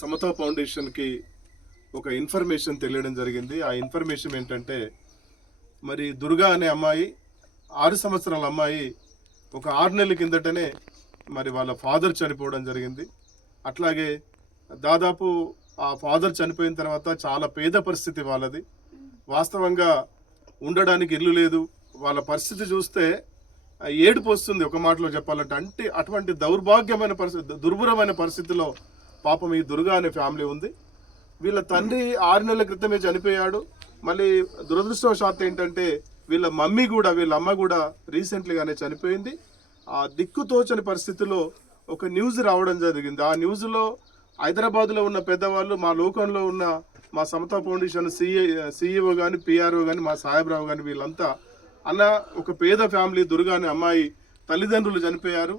సమతా ఫౌండేషన్కి ఒక ఇన్ఫర్మేషన్ తెలియడం జరిగింది. ఆ ఇన్ఫర్మేషన్ ఏంటంటే, మరి దుర్గా అనే అమ్మాయి 6 సంవత్సరాల అమ్మాయి ఒక 6 నెలల కిందటనే మరి వాళ్ళ ఫాదర్ చనిపోవడం జరిగింది. అట్లాగే దాదాపు ఆ ఫాదర్ చనిపోయిన తర్వాత చాలా పేద పరిస్థితి వాళ్ళది. వాస్తవంగా ఉండడానికి ఇల్లు లేదు. వాళ్ళ పరిస్థితి చూస్తే ఏడుపు వస్తుంది ఒక మాటలో చెప్పాలంటే. అంటే అటువంటి దౌర్భాగ్యమైన పరిస్థితి, దుర్భరమైన పరిస్థితిలో పాపం ఈ దుర్గా అనే ఫ్యామిలీ ఉంది. వీళ్ళ తండ్రి 6 నెలల క్రితమే చనిపోయాడు. మళ్ళీ దురదృష్టవశాత్తు ఏంటంటే వీళ్ళ అమ్మ కూడా రీసెంట్లీగానే చనిపోయింది. ఆ దిక్కుతోచని పరిస్థితిలో ఒక న్యూస్ రావడం జరిగింది. ఆ న్యూస్లో హైదరాబాద్లో ఉన్న పెద్దవాళ్ళు, మా లోకంలో ఉన్న మా సమతా ఫౌండేషన్ సిఇఓ కానీ, పిఆర్ఓ కానీ, మా సాహెబ్రావు కానీ, వీళ్ళంతా అన్న ఒక పేద ఫ్యామిలీ దుర్గా అనే అమ్మాయి తల్లిదండ్రులు చనిపోయారు.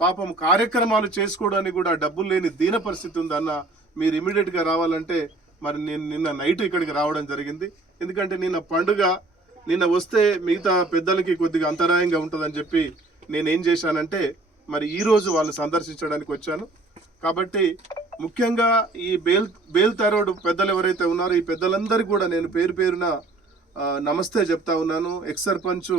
పాపం కార్యక్రమాలు చేసుకోవడానికి కూడా డబ్బులు లేని దీన పరిస్థితి ఉంది అన్న, మీరు ఇమీడియట్గా రావాలంటే మరి నేను నిన్న నైట్ ఇక్కడికి రావడం జరిగింది. ఎందుకంటే నిన్న వస్తే మిగతా పెద్దలకి కొద్దిగా అంతరాయంగా ఉంటుందని చెప్పి నేనేం చేశానంటే మరి ఈరోజు వాళ్ళు సందర్శించడానికి వచ్చాను. కాబట్టి ముఖ్యంగా ఈ బేల్తారోడ్ పెద్దలు ఎవరైతే ఉన్నారో ఈ పెద్దలందరికీ కూడా నేను పేరు పేరున నమస్తే చెప్తా ఉన్నాను. ఎక్స్ సర్పంచ్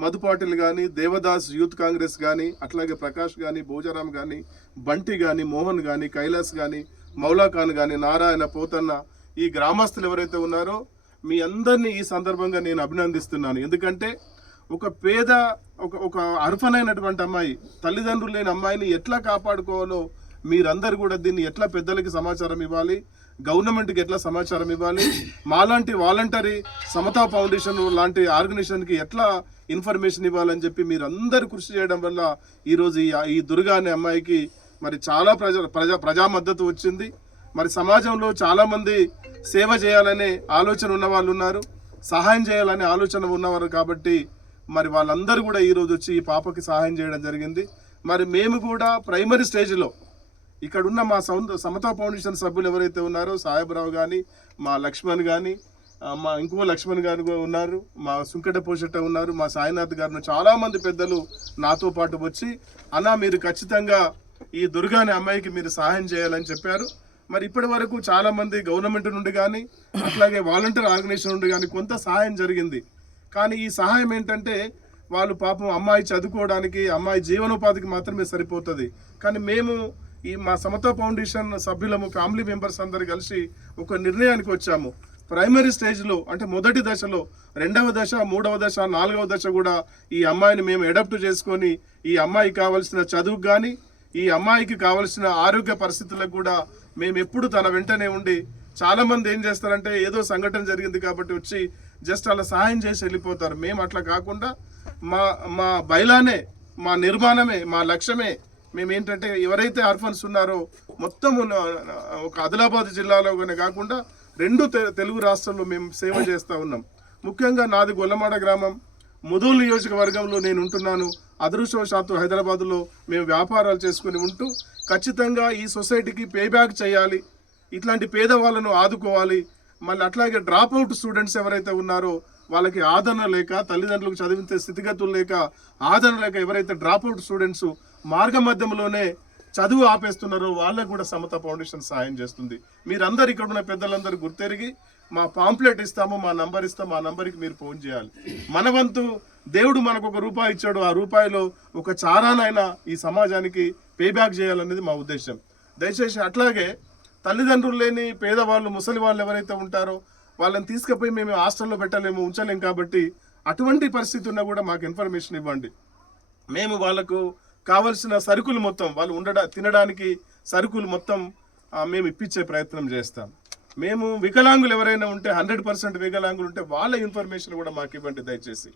మధు పాటిల్ కానీ, దేవదాస్ యూత్ కాంగ్రెస్ కానీ, అట్లాగే ప్రకాష్ కానీ, భోజరాం కానీ, బంటి కానీ, మోహన్ కానీ, కైలాస్ కానీ, మౌలా ఖాన్ కానీ, నారాయణ, పోతన్న, ఈ గ్రామస్తులు ఎవరైతే ఉన్నారో మీ అందరినీ ఈ సందర్భంగా నేను అభినందిస్తున్నాను. ఎందుకంటే ఒక అర్ఫనైనటువంటి అమ్మాయి, తల్లిదండ్రులు లేని అమ్మాయిని ఎట్లా కాపాడుకోవాలో మీరందరూ కూడా దీన్ని ఎట్లా పెద్దలకి సమాచారం ఇవ్వాలి, గవర్నమెంట్కి ఎట్లా సమాచారం ఇవ్వాలి, మాలాంటి వాలంటరీ సమతా ఫౌండేషన్ లాంటి ఆర్గనైజేషన్కి ఎట్లా ఇన్ఫర్మేషన్ ఇవ్వాలని చెప్పి మీరందరూ కృషి చేయడం వల్ల ఈరోజు ఈ దుర్గా అనే అమ్మాయికి మరి చాలా ప్రజా మద్దతు వచ్చింది. మరి సమాజంలో చాలామంది సేవ చేయాలనే ఆలోచన ఉన్న వాళ్ళు ఉన్నారు, సహాయం చేయాలనే ఆలోచన ఉన్నవారు. కాబట్టి మరి వాళ్ళందరూ కూడా ఈరోజు వచ్చి ఈ పాపకి సహాయం చేయడం జరిగింది. మరి మేము కూడా ప్రైమరీ స్టేజ్లో ఇక్కడున్న మా సమతా ఫౌండేషన్ సభ్యులు ఎవరైతే ఉన్నారో సాహెబ్రావు కానీ, మా లక్ష్మణ్ కానీ, మా ఇంకో లక్ష్మణ్ గారు ఉన్నారు, మా సుంకట పోషట్ట ఉన్నారు, మా సాయినాథ్ గారు, చాలామంది పెద్దలు నాతో పాటు వచ్చి అన్నా మీరు ఖచ్చితంగా ఈ దుర్గా అనే అమ్మాయికి మీరు సహాయం చేయాలని చెప్పారు. మరి ఇప్పటి వరకు చాలామంది గవర్నమెంట్ నుండి కానీ, అట్లాగే వాలంటీర్ ఆర్గనైజేషన్ నుండి కానీ కొంత సహాయం జరిగింది. కానీ ఈ సహాయం ఏంటంటే వాళ్ళు పాపం అమ్మాయి చదువుకోవడానికి, అమ్మాయి జీవనోపాధికి మాత్రమే సరిపోతుంది. కానీ మేము ఈ మా సమతా ఫౌండేషన్ సభ్యులము, ఫ్యామిలీ మెంబర్స్ అందరు కలిసి ఒక నిర్ణయానికి వచ్చాము. ప్రైమరీ స్టేజ్లో అంటే మొదటి దశలో, 2వ దశ, 3వ దశ, 4వ దశ కూడా ఈ అమ్మాయిని మేము అడాప్ట్ చేసుకొని ఈ అమ్మాయికి కావాల్సిన చదువుకు కానీ, ఈ అమ్మాయికి కావాల్సిన ఆరోగ్య పరిస్థితులకు కూడా మేము ఎప్పుడు తన వెంటనే ఉండి, చాలామంది ఏం చేస్తారంటే ఏదో సంఘటన జరిగింది కాబట్టి వచ్చి జస్ట్ అలా సహాయం చేసి వెళ్ళిపోతారు. మేము అట్లా కాకుండా మా బయలానే, మా నిర్మాణమే, మా లక్ష్యమే మేమేంటంటే ఎవరైతే ఆర్ఫన్స్ ఉన్నారో మొత్తం ఒక ఆదిలాబాద్ జిల్లాలోనే కాకుండా 2 తెలుగు రాష్ట్రాల్లో మేము సేవ చేస్తూ ఉన్నాం. ముఖ్యంగా నాది గొల్లమాడ గ్రామం, ముదూల్ నియోజకవర్గంలో నేను ఉంటున్నాను. అదృష్టవశాత్తు హైదరాబాద్లో మేము వ్యాపారాలు చేసుకుని ఉంటూ ఖచ్చితంగా ఈ సొసైటీకి పే బ్యాక్ చేయాలి, ఇట్లాంటి పేదవాళ్ళను ఆదుకోవాలి. మళ్ళీ అట్లాగే డ్రాప్ అవుట్ స్టూడెంట్స్ ఎవరైతే ఉన్నారో వాళ్ళకి ఆదరణ లేక, తల్లిదండ్రులకు చదివించే స్థితిగతులు లేక, ఆదరణ లేక ఎవరైతే డ్రాప్ అవుట్ స్టూడెంట్స్ మార్గ మధ్యంలోనే చదువు ఆపేస్తున్నారో వాళ్ళకు కూడా సమతా ఫౌండేషన్ సహాయం చేస్తుంది. మీరందరూ ఇక్కడ ఉన్న పెద్దలందరూ గుర్తెరిగి మా పాంప్లెట్ ఇస్తాము, మా నంబర్ ఇస్తాము, ఆ నంబర్కి మీరు ఫోన్ చేయాలి. మన వంతు దేవుడు మనకు ₹1 ఇచ్చాడు, ఆ రూపాయిలో ఒక చారానైనా ఈ సమాజానికి పే బ్యాక్ చేయాలనేది మా ఉద్దేశం. దయచేసి అట్లాగే తల్లిదండ్రులు లేని పేదవాళ్ళు, ముసలి వాళ్ళు ఎవరైతే ఉంటారో వాళ్ళని తీసుకుపోయి మేము హాస్టల్లో పెట్టలేము, ఉంచలేము. కాబట్టి అటువంటి పరిస్థితి ఉన్నా కూడా మాకు ఇన్ఫర్మేషన్ ఇవ్వండి. మేము వాళ్ళకు కావలసిన సరుకులు మొత్తం, వాళ్ళు తినడానికి సరుకులు మొత్తం మేము ఇప్పించే ప్రయత్నం చేస్తాం. మేము వికలాంగులు ఎవరైనా ఉంటే 100% వికలాంగులు ఉంటే వాళ్ళ ఇన్ఫర్మేషన్ కూడా మాకు ఇవ్వండి దయచేసి.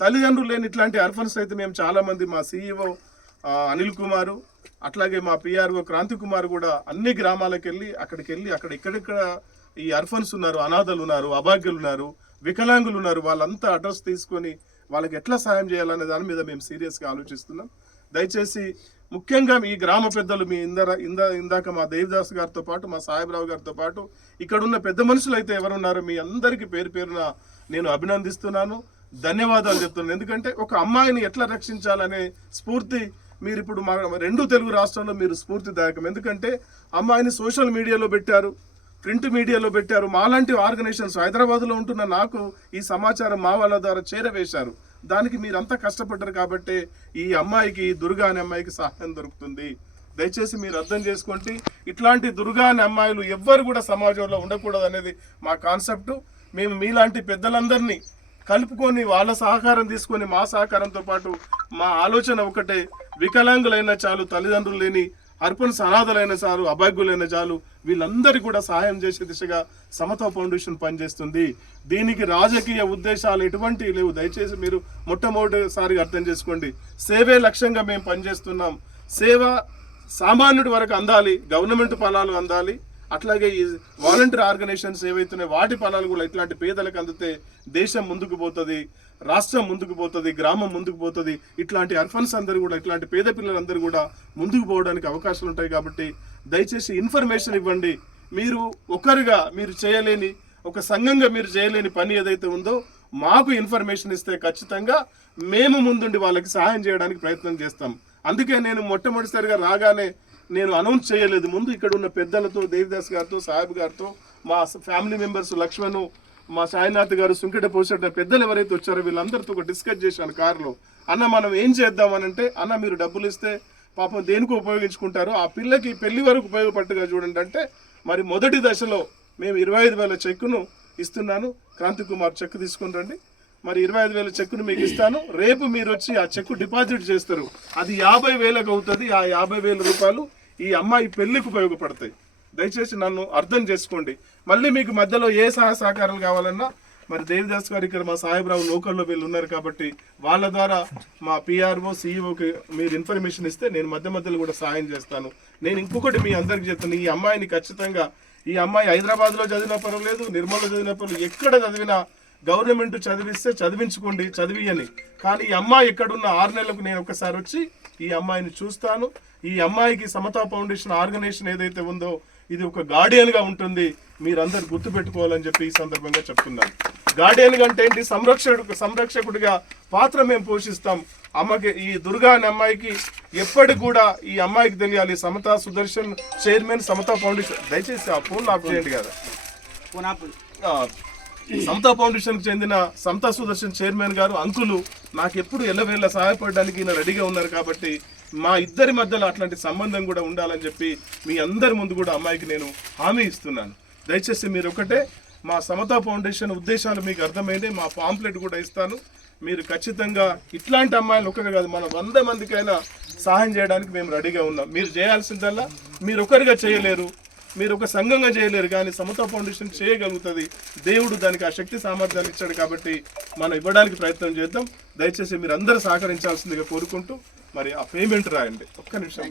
తల్లిదండ్రులు లేని ఇట్లాంటి అర్ఫన్స్ అయితే మేము చాలామంది, మా సిఇఓ అనిల్ కుమారు, అట్లాగే మా పిఆర్ఓ క్రాంతి కుమార్ కూడా అన్ని గ్రామాలకు వెళ్ళి అక్కడ ఇక్కడిక్కడ ఈ అర్ఫన్స్ ఉన్నారు, అనాథలు ఉన్నారు, అభాగ్యులు ఉన్నారు, వికలాంగులు ఉన్నారు, వాళ్ళంతా అడ్రస్ తీసుకొని వాళ్ళకి ఎట్లా సాయం చేయాలనే దాని మీద మేము సీరియస్గా ఆలోచిస్తున్నాం. దయచేసి ముఖ్యంగా ఈ గ్రామ పెద్దలు, మీ ఇందాక మా దేవదాస్ గారితో పాటు, మా సాహెబ్రావు గారితో పాటు ఇక్కడున్న పెద్ద మనుషులు అయితే ఎవరున్నారో మీ అందరికీ పేరు పేరున నేను అభినందిస్తున్నాను, ధన్యవాదాలు చెప్తున్నాను. ఎందుకంటే ఒక అమ్మాయిని ఎట్లా రక్షించాలనే స్ఫూర్తి మీరు ఇప్పుడు మా 2 తెలుగు రాష్ట్రాల్లో మీరు స్ఫూర్తిదాయకం. ఎందుకంటే అమ్మాయిని సోషల్ మీడియాలో పెట్టారు, ప్రింట్ మీడియాలో పెట్టారు. మాలాంటి ఆర్గనైజేషన్స్ హైదరాబాద్లో ఉంటున్న నాకు ఈ సమాచారం మా వాళ్ళ ద్వారా చేరవేశారు. దానికి మీరంతా కష్టపడ్డారు కాబట్టి ఈ అమ్మాయికి, దుర్గా అనే అమ్మాయికి సహాయం దొరుకుతుంది. దయచేసి మీరు అర్థం చేసుకోండి. ఇట్లాంటి దుర్గా అనే అమ్మాయిలు ఎవ్వరు కూడా సమాజంలో ఉండకూడదు అనేది మా కాన్సెప్ట్. మేము మీలాంటి పెద్దలందరినీ కలుపుకొని వాళ్ళ సహకారం తీసుకొని మా సహకారంతో పాటు మా ఆలోచన ఒకటే, వికలాంగులైన చాలు, తల్లిదండ్రులు లేని అర్పణ అనాథలైన చాలు, అభాగ్యులైన చాలు, వీళ్ళందరికీ కూడా సహాయం చేసే దిశగా సమతా ఫౌండేషన్ పనిచేస్తుంది. దీనికి రాజకీయ ఉద్దేశాలు ఎటువంటివి లేవు. దయచేసి మీరు మొట్టమొదటిసారిగా అర్థం చేసుకోండి. సేవే లక్ష్యంగా మేము పనిచేస్తున్నాం. సేవ సామాన్యుడి వరకు అందాలి, గవర్నమెంట్ ఫలాలు అందాలి. అట్లాగే ఈ వాలంటీర్ ఆర్గనైజేషన్స్ ఏవైతున్నాయో వాటి ఫలాలు కూడా ఇట్లాంటి పేదలకు అందితే దేశం ముందుకు పోతుంది, రాష్ట్రం ముందుకు పోతుంది, గ్రామం ముందుకు పోతుంది. ఇట్లాంటి అర్ఫన్స్ అందరూ కూడా, ఇట్లాంటి పేద పిల్లలందరూ కూడా ముందుకు పోవడానికి అవకాశాలు ఉంటాయి. కాబట్టి దయచేసి ఇన్ఫర్మేషన్ ఇవ్వండి. మీరు ఒకరుగా మీరు చేయలేని, ఒక సంఘంగా మీరు చేయలేని పని ఏదైతే ఉందో మాకు ఇన్ఫర్మేషన్ ఇస్తే ఖచ్చితంగా మేము ముందుండి వాళ్ళకి సహాయం చేయడానికి ప్రయత్నం చేస్తాం. అందుకే నేను మొట్టమొదటిసారిగా రాగానే నేను అనౌన్స్ చేయలేదు. ముందు ఇక్కడ ఉన్న పెద్దలతో, దేవిదాస్ గారితో, సాహెబ్ గారితో, మా ఫ్యామిలీ మెంబర్స్ లక్ష్మణ్, మా సాయినాథ్ గారు, సుంకెట పోషట పెద్దలు ఎవరైతే వచ్చారో వీళ్ళందరితో ఒక డిస్కస్ చేశాను కారులో. అన్న మనం ఏం చేద్దామనంటే, అన్న మీరు డబ్బులు ఇస్తే పాపం దేనికి ఉపయోగించుకుంటారో ఆ పిల్లకి పెళ్లి వరకు ఉపయోగపట్టుగా చూడండి అంటే, మరి మొదటి దశలో మేము 25,000 చెక్కును ఇస్తున్నాను. క్రాంతి కుమార్ చెక్ తీసుకుని రండి. మరి 25,000 చెక్కును మీకు ఇస్తాను. రేపు మీరు వచ్చి ఆ చెక్కు డిపాజిట్ చేస్తారు. అది 50,000కు అవుతుంది. ఆ 50,000 రూపాయలు ఈ అమ్మాయి పెళ్లికి ఉపయోగపడతాయి. దయచేసి నన్ను అర్థం చేసుకోండి. మళ్ళీ మీకు మధ్యలో ఏ సహకారాలు కావాలన్నా మరి దేవిదాస్ గారు ఇక్కడ మా సాహెబ్రావు లోకల్లో వీళ్ళు ఉన్నారు కాబట్టి వాళ్ళ ద్వారా మా పిఆర్ఓ, సిఇఓకి మీరు ఇన్ఫర్మేషన్ ఇస్తే నేను మధ్యలో కూడా సహాయం చేస్తాను. నేను ఇంకొకటి మీ అందరికి చెప్తాను, ఈ అమ్మాయిని ఖచ్చితంగా, ఈ అమ్మాయి హైదరాబాద్లో చదివినా పర్వాలేదు, నిర్మల్లో చదివినా పర్వాలేదు, ఎక్కడ చదివినా గవర్నమెంట్ చదివిస్తే చదివించుకోండి, చదివియని. కానీ ఈ అమ్మాయి ఎక్కడున్న 6 నెలలకు నేను ఒకసారి వచ్చి ఈ అమ్మాయిని చూస్తాను. ఈ అమ్మాయికి సమతా ఫౌండేషన్ ఆర్గనైజేషన్ ఏదైతే ఉందో ఇది ఒక గార్డియన్గా ఉంటుంది. మీరందరూ గుర్తుపెట్టుకోవాలని చెప్పి ఈ సందర్భంగా చెప్తున్నాను. గార్డియన్ అంటే ఏంటి? సంరక్షకుడిగా పాత్ర మేము పోషిస్తాం. అమ్మకి, ఈ దుర్గా అనే అమ్మాయికి ఎప్పటికి కూడా ఈ అమ్మాయికి తెలియాలి. సమతా సుదర్శన్ చైర్మన్, సమతా ఫౌండేషన్. దయచేసి ఆ ఫోన్ ఆఫ్ చేయండి కదా. సమతా ఫౌండేషన్కి చెందిన సమతా సుదర్శన్ చైర్మన్ గారు అంకులు నాకు ఎప్పుడు ఎల్లవేళ సహాయపడడానికి ఈయన రెడీగా ఉన్నారు. కాబట్టి మా ఇద్దరి మధ్యలో అట్లాంటి సంబంధం కూడా ఉండాలని చెప్పి మీ అందరి ముందు కూడా అమ్మాయికి నేను హామీ ఇస్తున్నాను. దయచేసి మీరు ఒకటే, మా సమతా ఫౌండేషన్ ఉద్దేశాలు మీకు అర్థమైంది. మా పాంప్లెట్ కూడా ఇస్తాను. మీరు ఖచ్చితంగా ఇట్లాంటి అమ్మాయిలు ఒకరు కాదు, మన 100 మందికైనా సహాయం చేయడానికి మేము రెడీగా ఉన్నాం. మీరు చేయాల్సిందల్లా, మీరు ఒకరిగా చేయలేరు, మీరు ఒక సంఘంగా చేయలేరు, కానీ సమతా ఫౌండేషన్ చేయగలుగుతుంది. దేవుడు దానికి ఆ శక్తి సామర్థ్యాలు ఇచ్చాడు కాబట్టి మనం ఇవ్వడానికి ప్రయత్నం చేద్దాం. దయచేసి మీరు అందరూ సహకరించాల్సిందిగా కోరుకుంటూ మరి ఆ పేమెంట్ రాయండి. ఒక్క నిమిషం.